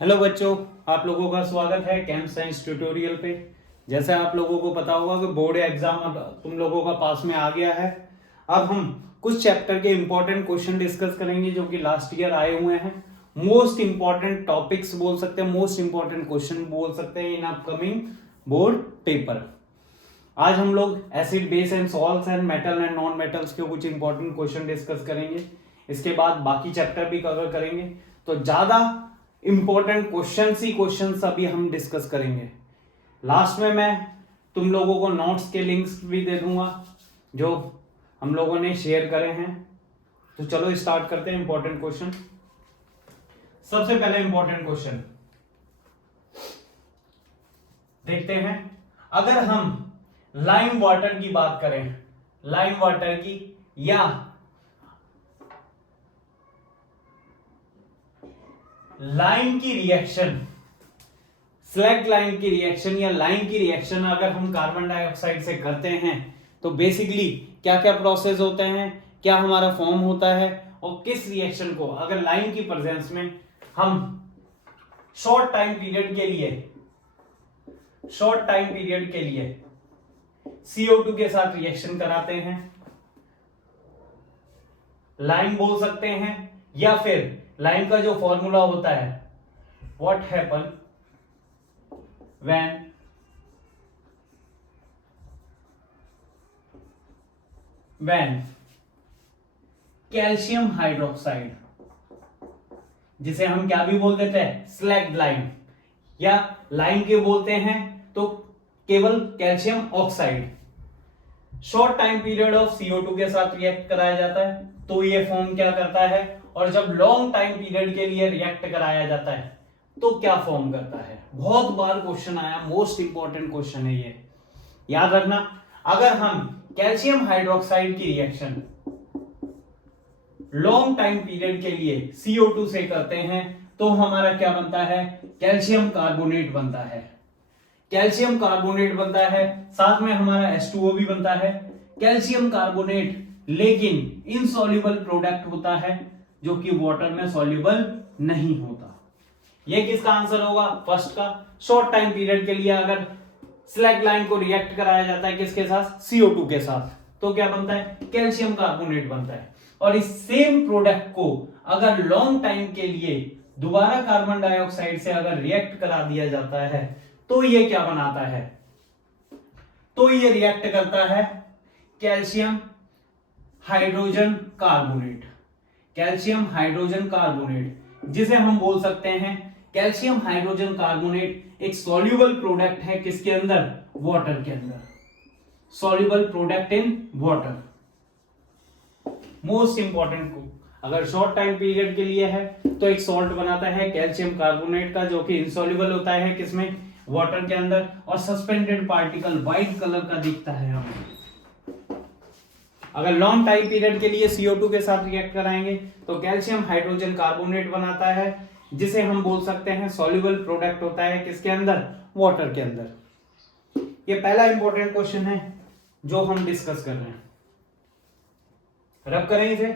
Hello बच्चों, आप लोगों का स्वागत है कैंप साइंस ट्यूटोरियल पे। जैसे आप लोगों को पता होगा कि बोर्ड एग्जाम अब तुम लोगों का पास में आ गया है। अब हम कुछ चैप्टर के इंपॉर्टेंट क्वेश्चन डिस्कस करेंगे जो कि लास्ट ईयर आए हुए हैं। मोस्ट इंपॉर्टेंट टॉपिक्स बोल सकते हैं, मोस्ट इंपॉर्टेंट क्वेश्चन बोल सकते हैं इन अपकमिंग बोर्ड पेपर। आज हम लोग acid base and salts and metal and non metals के कुछ इंपॉर्टेंट क्वेश्चन डिस्कस करेंगे। इसके बाद बाकी चैप्टर भी कवर करेंगे। तो ज्यादा इंपॉर्टेंट क्वेश्चन अभी हम डिस्कस करेंगे। लास्ट में मैं तुम लोगों को नोट्स के लिंक्स भी दे दूंगा जो हम लोगों ने शेयर करे हैं। तो चलो स्टार्ट करते हैं इंपॉर्टेंट क्वेश्चन। सबसे पहले इंपॉर्टेंट क्वेश्चन देखते हैं। अगर हम लाइम वाटर की बात करें, लाइम वाटर की या लाइम की रिएक्शन, स्लैग लाइम की रिएक्शन या लाइम की रिएक्शन अगर हम कार्बन डाइऑक्साइड से करते हैं तो बेसिकली क्या क्या प्रोसेस होते हैं, क्या हमारा फॉर्म होता है और किस रिएक्शन को अगर लाइम की प्रेजेंस में हम शॉर्ट टाइम पीरियड के लिए CO2 के साथ रिएक्शन कराते हैं, लाइम बोल सकते हैं। या फिर लाइम का जो फॉर्मूला होता है, what happen when calcium hydroxide, जिसे हम क्या भी बोल देते हैं, स्लैग लाइम, या लाइम के बोलते हैं तो केवल calcium oxide, short time period of CO2 के साथ रिएक्ट कराया जाता है तो ये फॉर्म क्या करता है, और जब लॉन्ग टाइम पीरियड के लिए रिएक्ट कराया जाता है तो क्या फॉर्म करता है। बहुत बार क्वेश्चन आया, मोस्ट इंपॉर्टेंट क्वेश्चन है ये, याद रखना। अगर हम कैल्शियम हाइड्रोक्साइड की रिएक्शन लॉन्ग टाइम पीरियड के लिए CO2 से करते हैं तो हमारा क्या बनता है, कैल्शियम कार्बोनेट बनता है। कैल्शियम कार्बोनेट बनता है, साथ में हमारा H2O भी बनता है। कैल्शियम कार्बोनेट लेकिन इनसॉल्युबल प्रोडक्ट होता है जो कि वाटर में सॉल्युबल नहीं होता। ये किसका आंसर होगा, फर्स्ट का। शॉर्ट टाइम पीरियड के लिए अगर स्लैग लाइन को रिएक्ट कराया जाता है किसके साथ, CO2 के साथ, तो क्या बनता है, कैल्शियम कार्बोनेट बनता है। और इस सेम प्रोडक्ट को अगर लॉन्ग टाइम के लिए दोबारा कार्बन डाइऑक्साइड से अगर रिएक्ट करा दिया जाता है तो ये क्या बनाता है, तो ये रिएक्ट करता है calcium hydrogen carbonate. Calcium hydrogen carbonate, जिसे हम बोल सकते हैं कैल्शियम हाइड्रोजन कार्बोनेट एक सॉल्युबल प्रोडक्ट है किसके अंदर, वाटर के अंदर, soluble product in water. Most important को अगर शॉर्ट टाइम पीरियड के लिए है तो एक सॉल्ट बनाता है कैल्शियम कार्बोनेट का जो कि इनसॉल्युबल होता है किसमें, वाटर के अंदर, और सस्पेंडेड पार्टिकल व्हाइट कलर का दिखता है हमें। अगर लॉन्ग टाइम पीरियड के लिए CO2 के साथ रिएक्ट कराएंगे तो कैल्शियम हाइड्रोजन कार्बोनेट बनाता है जिसे हम बोल सकते हैं सॉल्युबल प्रोडक्ट होता है किसके अंदर, वाटर के अंदर। ये पहला इंपॉर्टेंट क्वेश्चन है जो हम डिस्कस कर रहे हैं। रब करें इसे।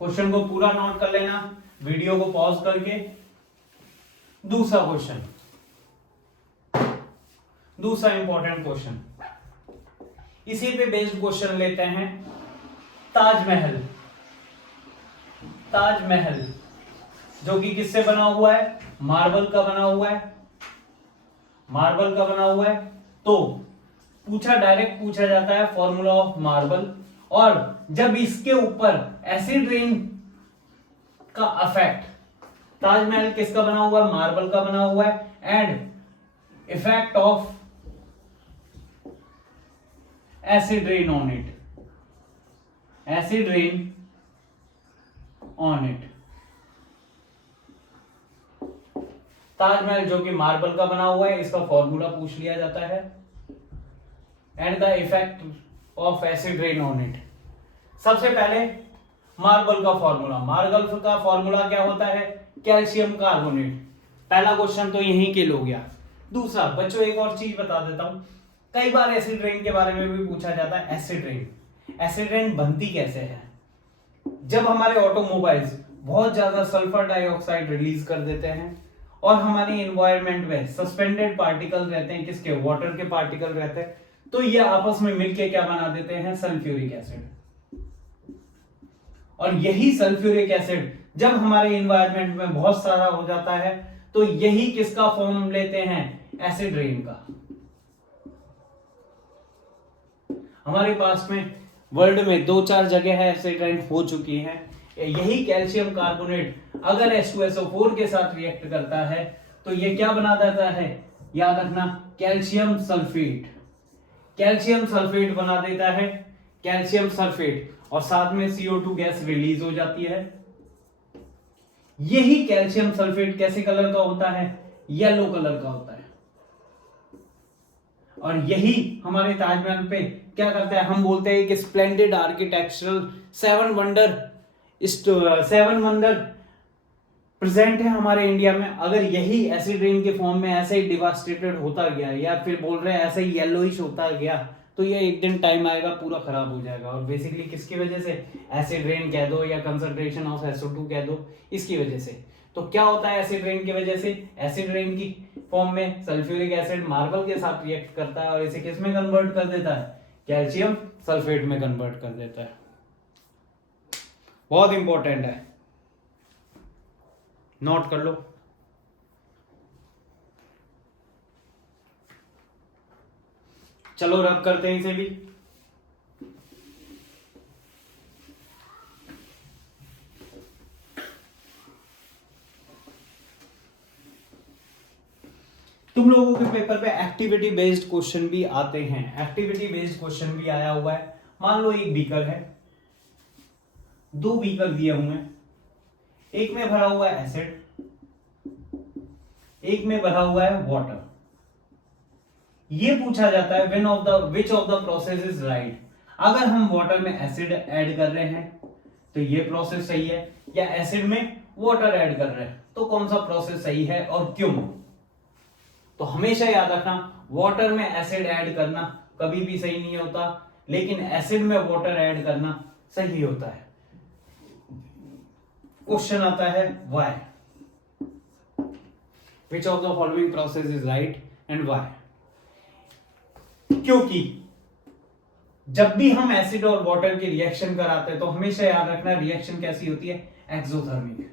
क्वेश्चन को पूरा नोट कर लेना, वीडियो को पॉज करके। दूसरा क्वेश्चन, दूसरा इंपॉर्टेंट क्वेश्चन, इसी पे बेस्ड क्वेश्चन लेते हैं। ताजमहल, ताजमहल जो कि किससे बना हुआ है, मार्बल का बना हुआ है, मार्बल का बना हुआ है। तो डायरेक्ट पूछा जाता है फॉर्मूला ऑफ मार्बल, और जब इसके ऊपर एसिड रेन का इफेक्ट, ताजमहल किसका बना हुआ है, मार्बल का बना हुआ है, and effect of acid rain on it, acid rain on it। Taj Mahal जो कि मार्बल का बना हुआ है, इसका फॉर्मूला पूछ लिया जाता है, and the effect of acid rain on it. सबसे पहले मार्बल का फॉर्मूला, मार्बल का फॉर्मूला क्या होता है, कैल्शियम कार्बोनेट। पहला क्वेश्चन तो यहीं के हो गया। दूसरा बच्चों एक और चीज बता देता हूं, कई बार एसिड रेन के बारे में भी पूछा जाता है। एसिड रेन बनती कैसे है, जब हमारे ऑटोमोबाइल्स बहुत ज्यादा सल्फर डाइऑक्साइड रिलीज कर देते हैं और हमारे एनवायरनमेंट में सस्पेंडेड पार्टिकल रहते हैं, किसके, वाटर के पार्टिकल रहते हैं, तो ये आपस में मिलके क्या बना देते हैं, सल्फ्यूरिक एसिड। और यही सल्फ्यूरिक एसिड जब हमारे एनवायरनमेंट में बहुत सारा हो जाता है तो यही किसका फॉर्म लेते हैं, एसिड रेन का। हमारे पास में वर्ल्ड में 2-4 जगह है एसिड रेन हो चुकी है। यही कैल्शियम कार्बोनेट अगर H2SO4 के साथ रिएक्ट करता है तो ये क्या बना देता है, याद रखना, कैल्शियम सल्फेट। कैल्शियम सल्फेट बना देता है, कैल्शियम सल्फेट, और साथ में CO2 गैस रिलीज हो जाती है। यही कैल्शियम सल्फेट कैसे कलर का होता है, येलो कलर का होता है। और यही हमारे ताजमहल पे क्या करता है, हम बोलते हैं कि स्प्लेंडेड आर्किटेक्चरल 7 वंडर प्रेजेंट है हमारे इंडिया में। अगर यही एसिड रेन के फॉर्म में ऐसे ही डिवास्टेटेड होता गया, या फिर बोल रहे हैं ऐसे ही येलोइश होता गया, तो ये एक दिन टाइम आएगा पूरा खराब हो जाएगा। और बेसिकली किसकी वजह से, एसिड रेन कह दो या कंसंट्रेशन ऑफ SO2 कह दो, इसकी वजह से। तो क्या होता है एसिड रेन की वजह से, एसिड रेन की फॉर्म में सल्फ्यूरिक एसिड मार्बल के साथ रिएक्ट करता है और इसे किस में कन्वर्ट कर देता है, कैल्शियम सल्फेट में कन्वर्ट कर देता है। बहुत इंपॉर्टेंट है, नोट कर लो। चलो रब करते हैं इसे भी। तुम लोगों के पेपर पे एक्टिविटी बेस्ड क्वेश्चन भी आते हैं, एक्टिविटी बेस्ड क्वेश्चन भी आया हुआ है। मान लो एक बीकर है, 2 बीकर दिए हुए हैं, एक में भरा हुआ है एसिड, एक में भरा हुआ है वाटर। ये पूछा जाता है which of the process is right. अगर हम वाटर में एसिड ऐड कर रहे हैं तो ये प्रोसेस सही है, या एसिड में वाटर ऐड कर रहे हैं तो कौन सा प्रोसेस सही है और क्यों। तो हमेशा याद रखना, वाटर में एसिड ऐड करना कभी भी सही नहीं होता, लेकिन एसिड में वाटर ऐड करना सही होता है। क्वेश्चन आता है why, which of the following process is right and why. क्योंकि जब भी हम एसिड और वाटर की रिएक्शन कराते हैं तो हमेशा याद रखना रिएक्शन कैसी होती है, एक्सोथर्मिक।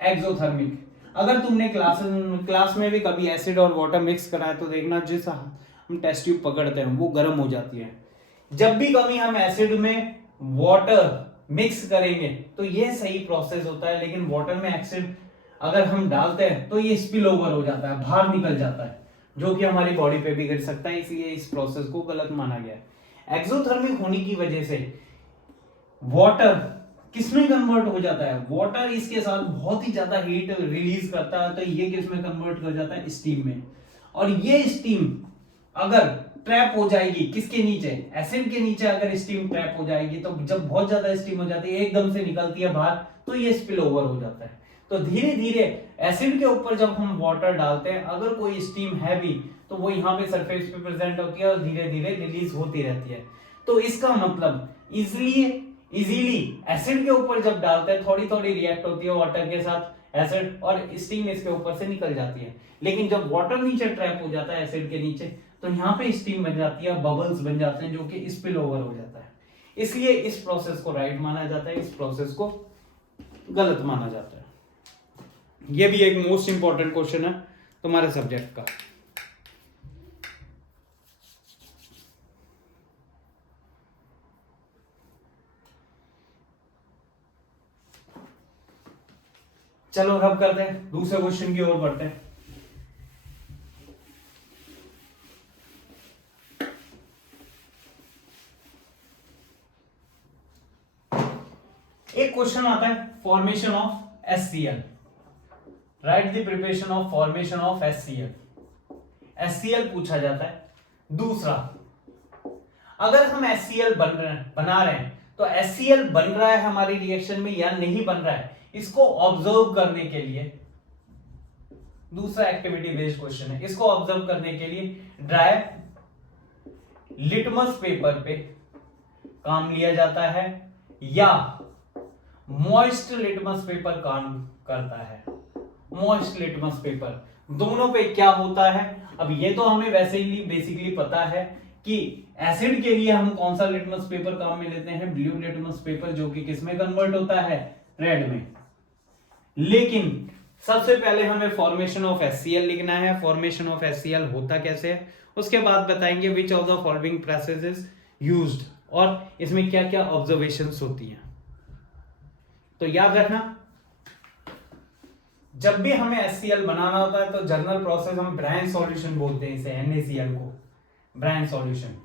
एक्सोथर्मिक। अगर तुमने क्लास में भी कभी एसिड और वाटर मिक्स कराया तो देखना जिस हम टेस्ट ट्यूब पकड़ते हैं वो गर्म हो जाती है। जब भी कभी हम एसिड में वाटर मिक्स करेंगे तो ये सही प्रोसेस होता है, लेकिन वाटर में एसिड अगर हम डालते हैं तो ये स्पिल ओवर हो जाता है, बाहर निकल जाता है, जो कि हमारी बॉडी पे भी गिर सकता है, इसलिए इस प्रोसेस को गलत माना गया है। एक्सोथर्मिक होने की वजह से वाटर किसमें कन्वर्ट हो जाता है, वाटर इसके साथ बहुत ही ज्यादा हीट रिलीज करता है, तो ये किसमें कन्वर्ट हो जाता है, स्टीम में। और ये स्टीम अगर ट्रैप हो जाएगी किसके नीचे, एसिड के नीचे अगर स्टीम ट्रैप हो जाएगी तो जब बहुत ज्यादा स्टीम हो जाती है एकदम से निकलती है बाहर, तो ये स्पिल ओवर हो जाता है। तो धीरे धीरे एसिड के ऊपर जब हम वाटर डालते हैं, अगर कोई स्टीम है भी तो वो यहाँ पे सरफेस पे प्रेजेंट होती है और धीरे धीरे रिलीज होती रहती है। तो इसका मतलब इजीली एसिड के ऊपर जब डालते हैं थोड़ी थोड़ी रिएक्ट होती है वाटर के साथ एसिड, और स्टीम इसके ऊपर से निकल जाती है। लेकिन जब वाटर नीचे ट्रैप हो जाता है एसिड के नीचे, तो यहाँ पे स्टीम बन जाती है, बबल्स बन जाते हैं, जो कि स्पिल ओवर हो जाता है। इसलिए इस प्रोसेस को राइट माना जाता है, इस प्रोसेस को गलत माना जाता है। ये भी एक मोस्ट इंपॉर्टेंट क्वेश्चन है तुम्हारे सब्जेक्ट का। चलो अब करते हैं दूसरे क्वेश्चन की ओर बढ़ते हैं। एक क्वेश्चन आता है formation of HCl। Right the preparation of formation of HCl। HCl पूछा जाता है। दूसरा, अगर हम HCl बना रहे हैं तो HCl बन रहा है हमारी रिएक्शन में या नहीं बन रहा है, इसको ऑब्जर्व करने के लिए, दूसरा एक्टिविटी बेस्ड क्वेश्चन है, इसको ऑब्जर्व करने के लिए ड्राई लिटमस पेपर पे काम लिया जाता है या मॉइस्ट लिटमस पेपर काम करता है। मॉइस्ट लिटमस पेपर, दोनों पे क्या होता है? अब ये तो हमें वैसे ही बेसिकली पता है कि एसिड के लिए हम कौन सा लिटमस पेपर काम में लेते हैं, ब्लू लिटमस पेपर, जो कि किस में कन्वर्ट होता है, रेड में। लेकिन सबसे पहले हमें फॉर्मेशन ऑफ HCl लिखना है। फॉर्मेशन ऑफ HCl होता कैसे है उसके बाद बताएंगे। Which of the following process is used, और इसमें क्या क्या ऑब्जर्वेशंस होती हैं। तो याद रखना, जब भी हमें HCl बनाना होता है तो जनरल प्रोसेस हम ब्रांच सॉल्यूशन बोलते हैं इसे, NaCl को ब्रांच सॉल्यूशन।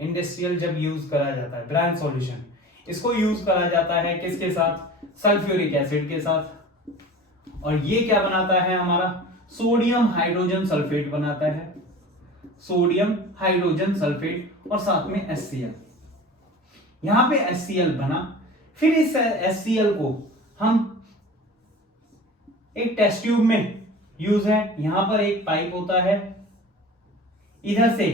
इंडस्ट्रियल जब यूज करा जाता है ब्रांच सॉल्यूशन, इसको यूज करा जाता है किसके साथ, सल्फ्यूरिक एसिड के साथ। और ये क्या बनाता है हमारा, सोडियम हाइड्रोजन सल्फेट बनाता है, सोडियम हाइड्रोजन सल्फेट, और साथ में HCl। यहां पे HCl बना, फिर इस HCl को हम एक टेस्ट ट्यूब में यूज है। यहां पर एक पाइप होता है, इधर से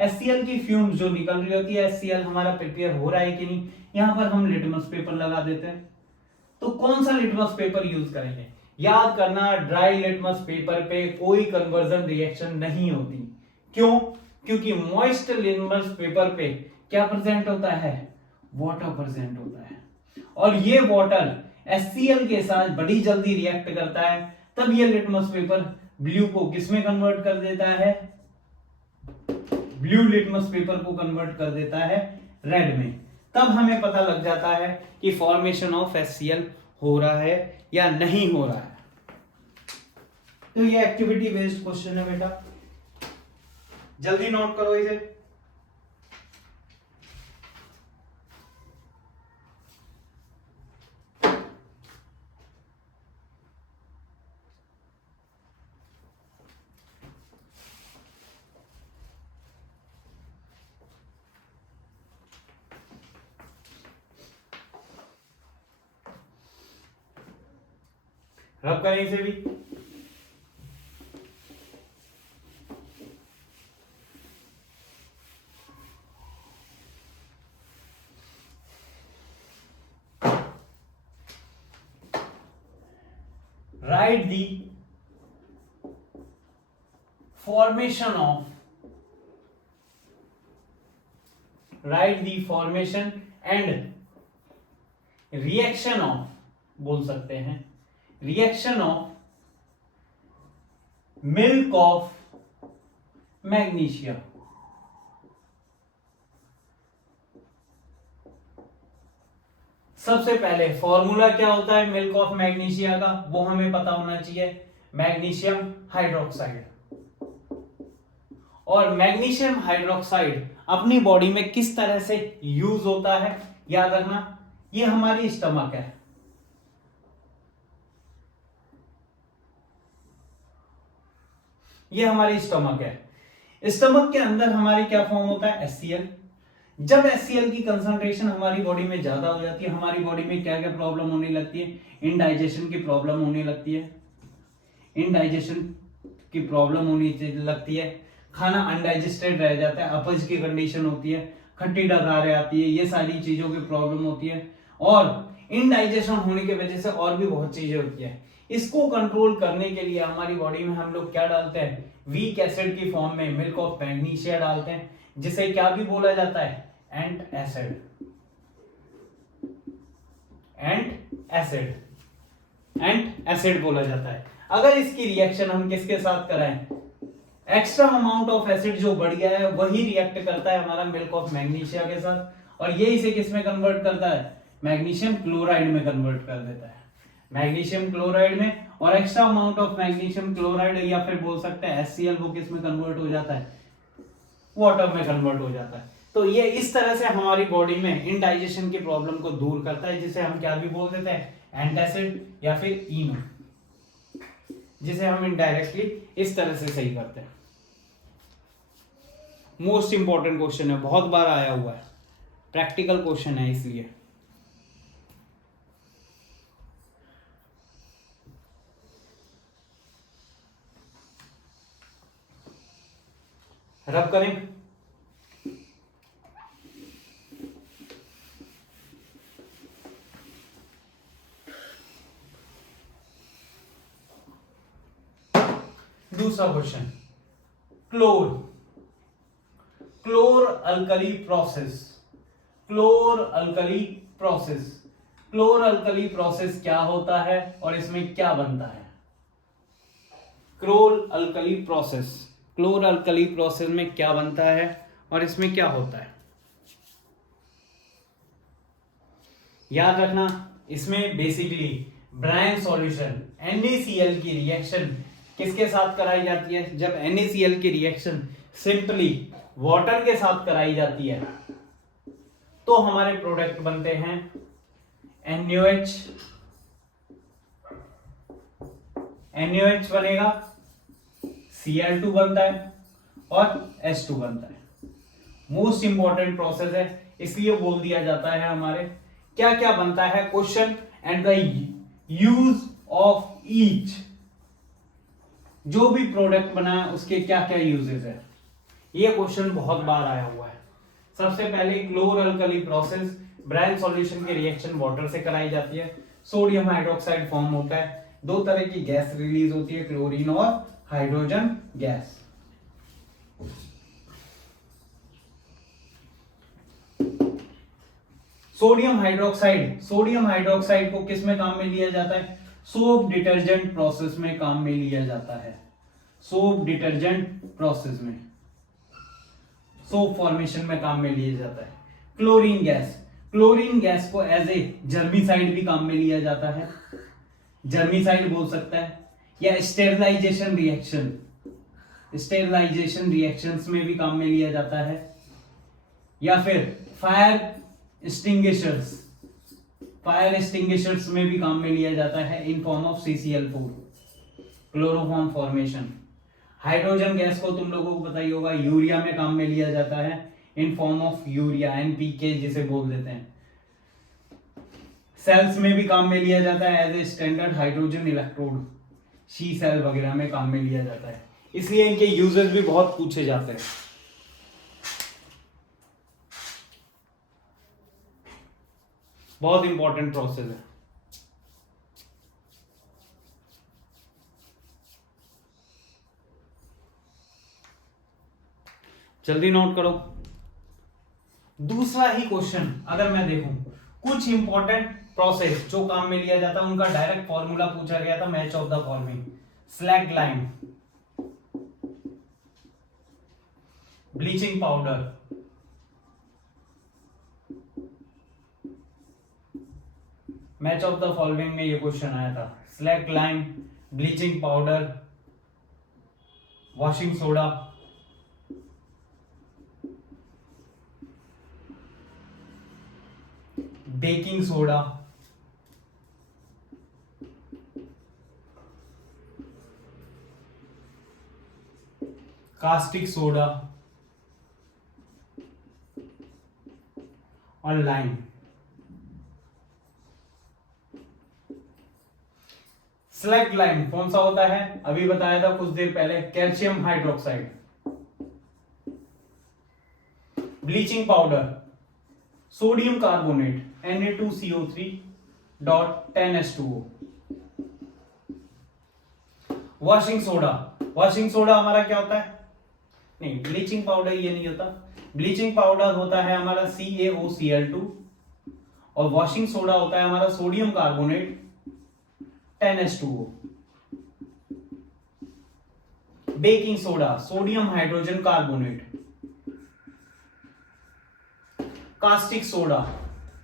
HCl की फ्यूम जो निकल रही होती है, HCl हमारा प्रिपेयर हो रहा है कि नहीं, यहां पर हम लिटमस पेपर लगा देते हैं। तो कौन सा लिटमस पेपर यूज करेंगे? याद करना, ड्राई लिटमस पेपर पे कोई कन्वर्जन रिएक्शन नहीं होती। क्यों? क्योंकि मॉइस्ट लिटमस पेपर पे क्या प्रेजेंट होता है, वाटर प्रेजेंट होता है, और ये वाटर HCl के साथ बड़ी जल्दी रिएक्ट करता है। तब ये लिटमस पेपर ब्लू को किस में कन्वर्ट कर देता है, ब्लू लिटमस पेपर को कन्वर्ट कर देता है रेड में। तब हमें पता लग जाता है कि फॉर्मेशन ऑफ HCl हो रहा है या नहीं हो रहा है। तो ये एक्टिविटी बेस्ड क्वेश्चन है बेटा, जल्दी नोट करो इसे। रब करें इसे भी। Write the formation and reaction of, बोल सकते हैं, reaction of milk of magnesia. सबसे पहले फॉर्मूला क्या होता है मिल्क ऑफ मैग्नीशिया का, वो हमें पता होना चाहिए, मैग्नीशियम हाइड्रोक्साइड। और मैग्नीशियम हाइड्रोक्साइड अपनी बॉडी में किस तरह से यूज होता है, याद रखना, ये हमारी स्टमक है। ये हमारी स्टमक है। स्टमक के अंदर हमारी क्या फॉर्म होता है, HCl। जब HCl की कंसंट्रेशन हमारी बॉडी में ज्यादा हो जाती है, हमारी बॉडी में क्या क्या प्रॉब्लम होने लगती है, इनडाइजेशन की प्रॉब्लम होने लगती है, इनडाइजेशन की प्रॉब्लम होने लगती है, खाना अनडाइजेस्टेड रह जाता है, अपच की कंडीशन होती है, खट्टी डगारें आती है, ये सारी चीजों की प्रॉब्लम होती है। और इनडाइजेशन होने की वजह से और भी बहुत चीजें होती है। इसको कंट्रोल करने के लिए हमारी बॉडी में हम लोग क्या डालते हैं, वीक एसिड की फॉर्म में मिल्क ऑफ मैग्नीशिया डालते हैं, जिसे क्या भी बोला जाता है, एंट एसिड। एंट एसिड बोला जाता है। अगर इसकी रिएक्शन हम किसके साथ कराएं, एक्स्ट्रा अमाउंट ऑफ एसिड जो बढ़ गया है वही रिएक्ट करता है हमारा मिल्क ऑफ मैग्नीशिया के साथ, और ये इसे किस में कन्वर्ट करता है, मैग्नीशियम क्लोराइड में कन्वर्ट कर देता है, मैग्नीशियम क्लोराइड में। और extra amount of magnesium chloride या फिर बोल सकते हैं HCl वो किस में कन्वर्ट हो जाता है, वाटर में कन्वर्ट हो जाता है। तो ये इस तरह से हमारी बॉडी में इनडाइजेशन की प्रॉब्लम को दूर करता है, जिसे हम क्या भी बोल देते हैं, एंटासिड या फिर इनो, जिसे हम इनडायरेक्टली इस तरह से सही करते हैं। मोस्ट इंपॉर्टेंट क्वेश्चन है, बहुत बार आया हुआ है, प्रैक्टिकल क्वेश्चन है इसलिए। रब करें। दूसरा question, chlor chlor alkali process. Chlor alkali process, chlor alkali process क्या होता है और इसमें क्या बनता है? Chlor alkali process, chlor alkali process में क्या बनता है और इसमें क्या होता है? याद रखना, इसमें बेसिकली ब्रांड सॉल्यूशन NaCl की रिएक्शन किसके साथ कराई जाती है? जब NaCl की रिएक्शन सिंपली वाटर के साथ कराई जाती है तो हमारे प्रोडक्ट बनते हैं NaOH, NaOH बनेगा, Cl2 बनता है और H2 बनता है। मोस्ट इंपॉर्टेंट प्रोसेस है, इसलिए बोल दिया जाता है हमारे क्या क्या बनता है question and the use of each. जो भी प्रोडक्ट बना है उसके क्या क्या यूजेस है, ये क्वेश्चन बहुत बार आया हुआ है। सबसे पहले क्लोर अल्कली प्रोसेस, ब्रांड सॉल्यूशन की रिएक्शन वाटर से कराई जाती है, सोडियम हाइड्रोक्साइड फॉर्म होता है, दो तरह की गैस रिलीज होती है, क्लोरीन और हाइड्रोजन गैस। सोडियम हाइड्रोक्साइड को किस में काम में लिया जाता है? सोप डिटर्जेंट प्रोसेस में काम में लिया जाता है। सोप डिटर्जेंट प्रोसेस में, सोप फॉर्मेशन में काम में लिया जाता है। क्लोरीन गैस को एज ए जर्मिसाइड भी काम में लिया जाता है, जर्मिसाइड बोल सकता है, या स्टेरिलाइजेशन रिएक्शंस में भी काम में लिया जाता है, या फिर फायर एक्सटिंग्विशर्स में भी काम में लिया जाता है in form of CCl4, chloroform formation. Hydrogen gas को तुम लोगों को पता ही होगा, यूरिया में काम में लिया जाता है in form of urea, NPK जिसे बोल देते हैं। सेल्स में भी काम में लिया जाता है as a standard hydrogen electrode, शी सेल वगैरह में काम में लिया जाता है, इसलिए इनके यूजेस भी बहुत पूछे जाते हैं। बहुत इंपॉर्टेंट प्रोसेस है। जल्दी नोट करो। दूसरा ही क्वेश्चन अगर मैं देखूं, कुछ इंपॉर्टेंट प्रोसेस जो काम में लिया जाता है उनका डायरेक्ट फॉर्मूला पूछा गया था, match of the following. Slag lime, bleaching powder, match of the following में ये क्वेश्चन आया था। Slag lime, bleaching powder, washing soda, baking soda, caustic soda और लाइम। स्लैग लाइम कौन सा होता है? अभी बताया था कुछ देर पहले, calcium hydroxide. Bleaching powder, sodium carbonate Na2CO3.10H2O। Washing soda हमारा क्या होता है? नहीं, ब्लीचिंग पाउडर ये नहीं होता। ब्लीचिंग पाउडर होता है हमारा CaOCl2 और वॉशिंग सोडा होता है हमारा sodium carbonate 10H2O। Baking soda, sodium hydrogen carbonate. Caustic soda,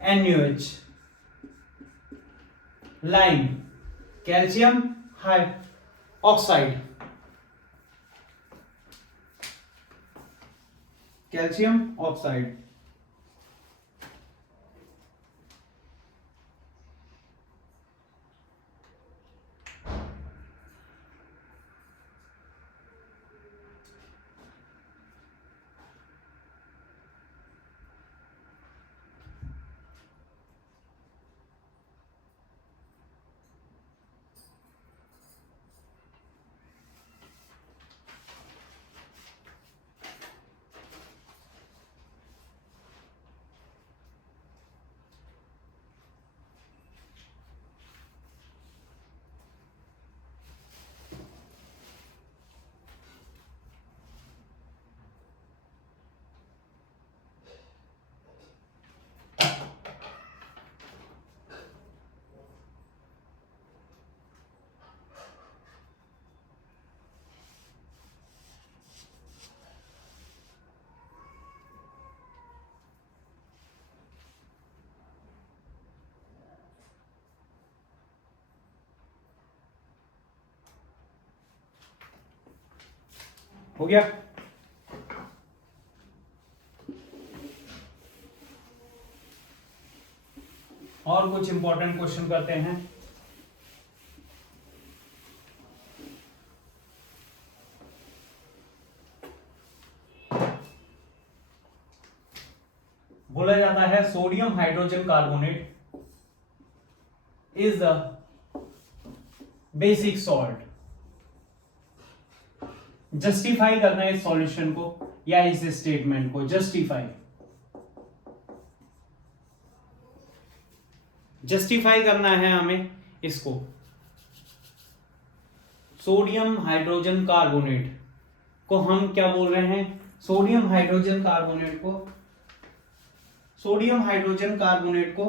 NaOH। Lime, calcium oxide, calcium oxide. हो गया। और कुछ इंपॉर्टेंट क्वेश्चन करते हैं। बोला जाता है sodium hydrogen carbonate is the basic salt. Justify करना है इस सॉल्यूशन को या इस स्टेटमेंट को। जस्टिफाई करना है हमें इसको। सोडियम हाइड्रोजन कार्बोनेट को हम क्या बोल रहे हैं? सोडियम हाइड्रोजन कार्बोनेट को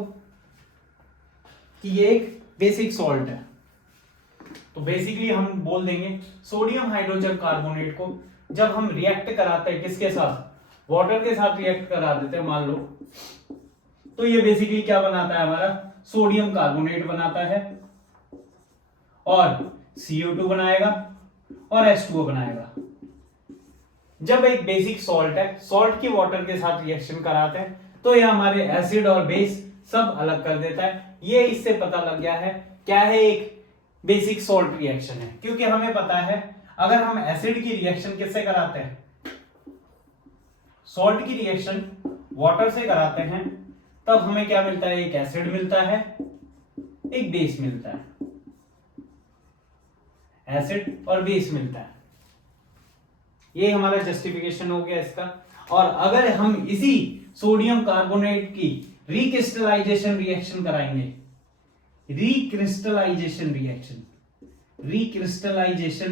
कि ये एक बेसिक सॉल्ट है। तो बेसिकली हम बोल देंगे सोडियम हाइड्रोजन कार्बोनेट को जब हम रिएक्ट कराते हैं किसके साथ? वाटर के साथ रिएक्ट करा देते हैं मान लो, तो ये बेसिकली क्या बनाता है? हमारा सोडियम कार्बोनेट बनाता है और CO2 बनाएगा और H2O बनाएगा। जब एक बेसिक सॉल्ट है, सॉल्ट की वाटर के साथ रिएक्शन कराते हैं तो ये हमारे एसिड और बेस सब अलग कर देता है। ये इससे पता लग गया है क्या है एक बेसिक सॉल्ट रिएक्शन है, क्योंकि हमें पता है अगर हम एसिड की रिएक्शन किससे कराते हैं? सॉल्ट की रिएक्शन वाटर से कराते हैं, तब हमें क्या मिलता है? एक एसिड मिलता है, एक बेस मिलता है। एसिड और बेस मिलता है। ये हमारा जस्टिफिकेशन हो गया इसका। और अगर हम इसी सोडियम कार्बोनेट की रिक्रिस्टलाइजेशन रिएक्शन कराएंगे, रिक्रिस्टलाइजेशन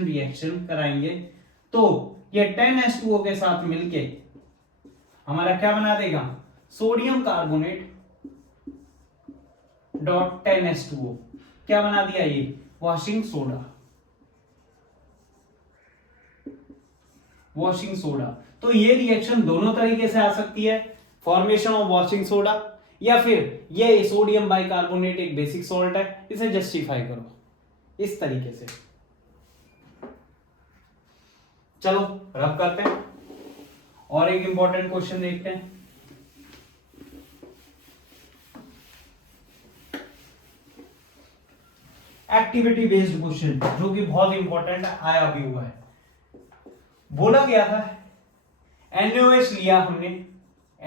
रिएक्शन कराएंगे तो ये 10H2O के साथ मिलके हमारा क्या बना देगा? सोडियम कार्बोनेट डॉट 10H2O क्या बना दिया? ये वॉशिंग सोडा। तो ये रिएक्शन दोनों तरीके से आ सकती है, फॉर्मेशन ऑफ वॉशिंग सोडा, या फिर ये सोडियम बाइकार्बोनेट एक बेसिक सॉल्ट है, इसे जस्टिफाई करो इस तरीके से। चलो रब करते हैं और एक इंपॉर्टेंट क्वेश्चन देखते हैं। एक्टिविटी बेस्ड क्वेश्चन जो कि बहुत इंपॉर्टेंट आया भी हुआ है। बोला गया था NaOH लिया हमने,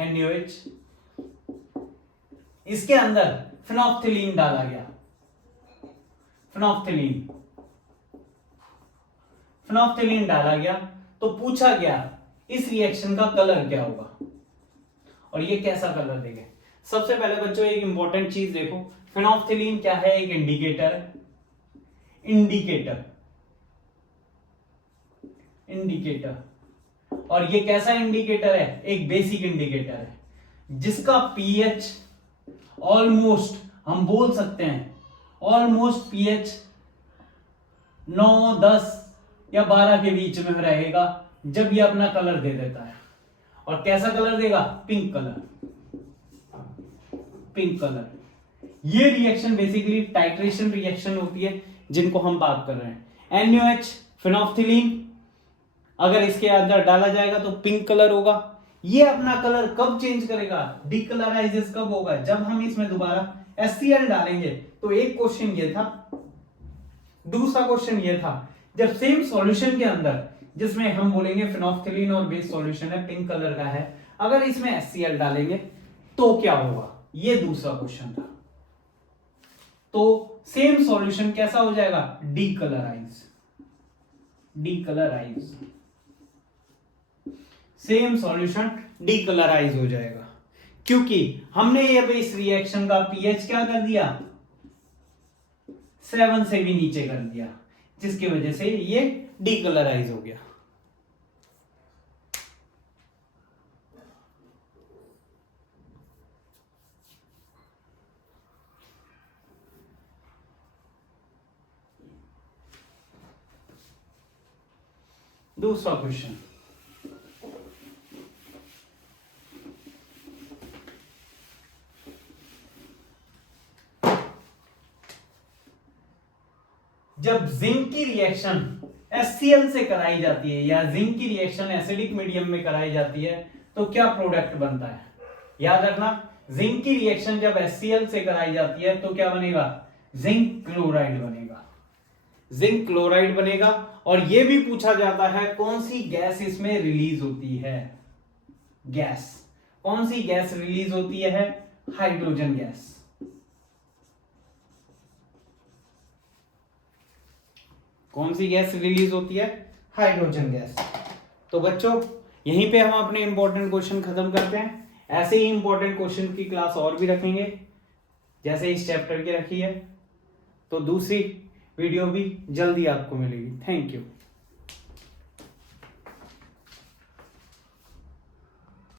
NaOH, इसके अंदर फिनोप्थिलीन डाला गया। फिनोप्थिलीन डाला गया तो पूछा गया इस रिएक्शन का कलर क्या होगा और ये कैसा कलर देगा। सबसे पहले बच्चों एक इंपॉर्टेंट चीज देखो, फिनोप्थिलीन क्या है? एक इंडिकेटर है। इंडिकेटर। और ये कैसा इंडिकेटर है? एक बेसिक इंडिकेटर है जिसका pH ऑलमोस्ट, हम बोल सकते हैं ऑलमोस्ट pH 9, 10 या 12 के बीच में रहेगा जब ये अपना कलर दे देता है। और कैसा कलर देगा? Pink colour. ये रिएक्शन बेसिकली टाइट्रेशन रिएक्शन होती है जिनको हम बात कर रहे हैं। NaOH फिनोप्थिलीन अगर इसके अंदर डाला जाएगा तो पिंक कलर होगा। ये अपना कलर कब चेंज करेगा? डिकलराइजेस कब होगा? जब हम इसमें दोबारा HCl डालेंगे। तो एक क्वेश्चन ये था। दूसरा क्वेश्चन ये था जब सेम सॉल्यूशन के अंदर, जिसमें हम बोलेंगे फिनोप्थिलीन और बेस सॉल्यूशन है, पिंक कलर का है, अगर इसमें HCl डालेंगे तो क्या होगा? ये दूसरा क्वेश्चन था। तो सेम सॉल्यूशन कैसा हो जाएगा? डीकलराइज। सेम सॉल्यूशन डीकलराइज हो जाएगा क्योंकि हमने ये इस रिएक्शन का pH क्या कर दिया? 7 से भी नीचे कर दिया, जिसकी वजह से ये डीकलराइज हो गया। दूसरा क्वेश्चन, जब जिंक की रिएक्शन HCl से कराई जाती है या जिंक की रिएक्शन एसिडिक मीडियम में कराई जाती है तो क्या प्रोडक्ट बनता है? याद रखना, जिंक की रिएक्शन जब HCl से कराई जाती है तो क्या बनेगा? जिंक क्लोराइड बनेगा, जिंक क्लोराइड बनेगा। और यह भी पूछा जाता है कौन सी गैस इसमें रिलीज होती है? गैस, कौन सी गैस रिलीज होती है? Hydrogen gas. कौन सी गैस रिलीज होती है? Hydrogen gas. तो बच्चों यहीं पे हम अपने इंपॉर्टेंट क्वेश्चन खत्म करते हैं। ऐसे ही इंपॉर्टेंट क्वेश्चन की क्लास और भी रखेंगे जैसे इस चैप्टर की रखी है। तो दूसरी वीडियो भी जल्दी आपको मिलेगी। Thank you.